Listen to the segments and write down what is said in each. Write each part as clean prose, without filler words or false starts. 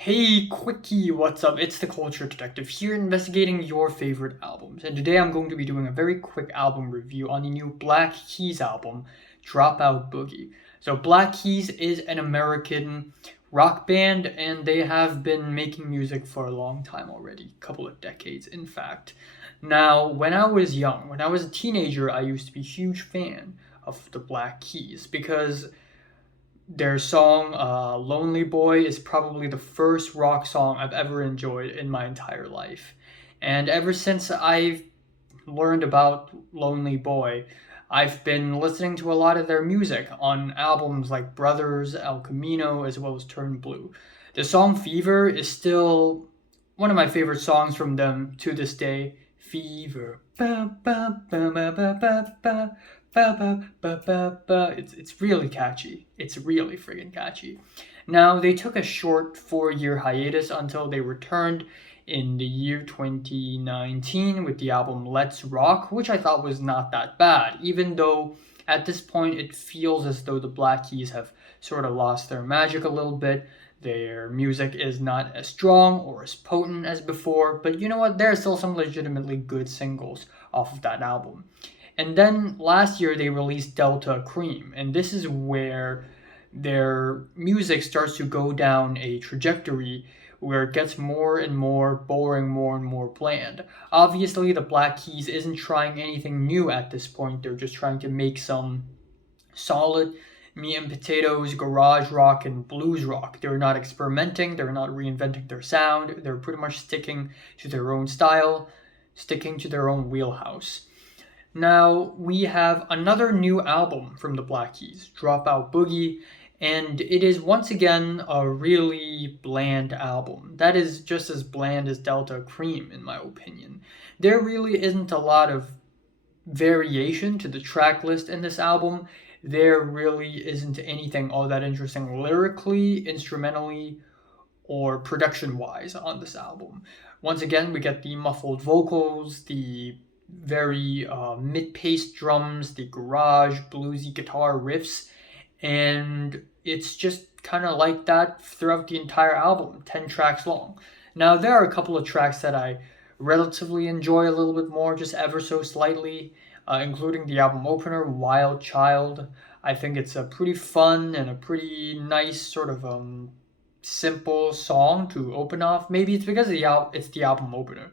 Hey, quickie, what's up? It's the Culture Detective here investigating your favorite albums. And today I'm going to be doing a very quick album review on the new Black Keys album, Dropout Boogie. So, Black Keys is an American rock band, and they have been making music for a long time already, a couple of decades, in fact. Now, when I was young, when I was a teenager, I used to be a huge fan of the Black Keys because their song Lonely Boy is probably the first rock song I've ever enjoyed in my entire life. And ever since I've learned about Lonely Boy, I've been listening to a lot of their music on albums like Brothers, El Camino, as well as Turn Blue. The song Fever is still one of my favorite songs from them to this day. Fever. Ba, ba, ba, ba, ba, ba, ba. Ba, ba, ba, ba, ba. It's really catchy. It's really friggin' catchy. Now, they took a short 4 year hiatus until they returned in the year 2019 with the album Let's Rock, which I thought was not that bad, even though at this point it feels as though the Black Keys have sort of lost their magic a little bit. Their music is not as strong or as potent as before, but you know what? There are still some legitimately good singles off of that album. And then last year they released Delta Cream, and this is where their music starts to go down a trajectory where it gets more and more boring, more and more bland. Obviously, the Black Keys isn't trying anything new at this point. They're just trying to make some solid meat and potatoes, garage rock, and blues rock. They're not experimenting, they're not reinventing their sound, they're pretty much sticking to their own style, sticking to their own wheelhouse. Now, we have another new album from the Black Keys, Dropout Boogie, and it is once again a really bland album. That is just as bland as Delta Cream, in my opinion. There really isn't a lot of variation to the track list in this album. There really isn't anything all that interesting lyrically, instrumentally, or production wise on this album. Once again, we get the muffled vocals, the very mid-paced drums, the garage bluesy guitar riffs, and it's just kind of like that throughout the entire album, 10 tracks long. Now, there are a couple of tracks that I relatively enjoy a little bit more, just ever so slightly, including the album opener, Wild Child. I think it's a pretty fun and a pretty nice sort of simple song to open off. Maybe it's because it's the album opener.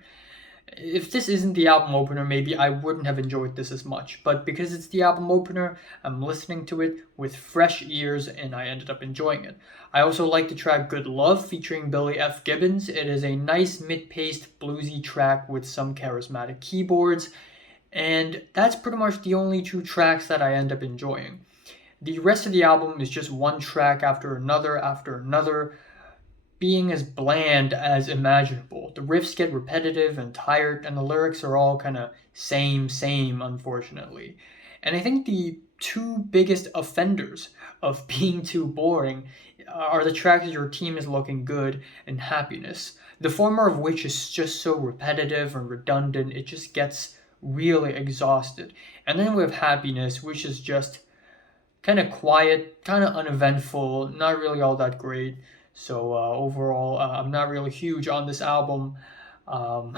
If this isn't the album opener, maybe I wouldn't have enjoyed this as much. But because it's the album opener, I'm listening to it with fresh ears and I ended up enjoying it. I also like the track Good Love featuring Billy F. Gibbons. It is a nice mid-paced bluesy track with some charismatic keyboards. And that's pretty much the only two tracks that I end up enjoying. The rest of the album is just one track after another, being as bland as imaginable. The riffs get repetitive and tired, and the lyrics are all kind of same, unfortunately. And I think the two biggest offenders of being too boring are the tracks Your Team is Looking Good and Happiness. The former of which is just so repetitive and redundant, it just gets really exhausted. And then we have Happiness, which is just kind of quiet, kind of uneventful, not really all that great. So overall, I'm not really huge on this album. Um,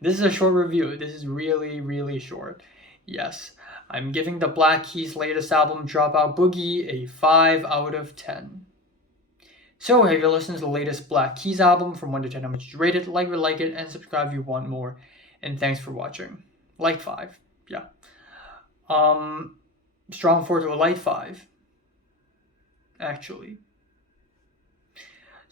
this is a short review. This is really short. Yes, I'm giving the Black Keys' latest album, Dropout Boogie, a 5 out of 10. So, have you listened to the latest Black Keys album? From 1 to 10, how much you rate it? Like it, and subscribe if you want more. And thanks for watching. Like 5, yeah. Strong 4 to a light 5, actually.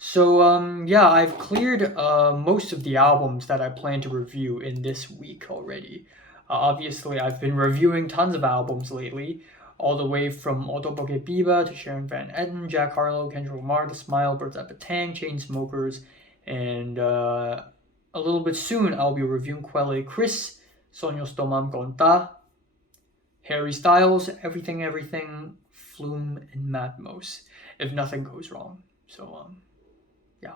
So, yeah, I've cleared most of the albums that I plan to review in this week already. Obviously, I've been reviewing tons of albums lately, all the way from Otoboke Biba to Sharon Van Etten, Jack Harlow, Kendrick Lamar, The Smile, Birds at Batang, Chainsmokers, and a little bit soon I'll be reviewing Quelle Chris, Sonyos Tomam Konta, Harry Styles, Everything, Flume, and Matmos, if nothing goes wrong. So, yeah.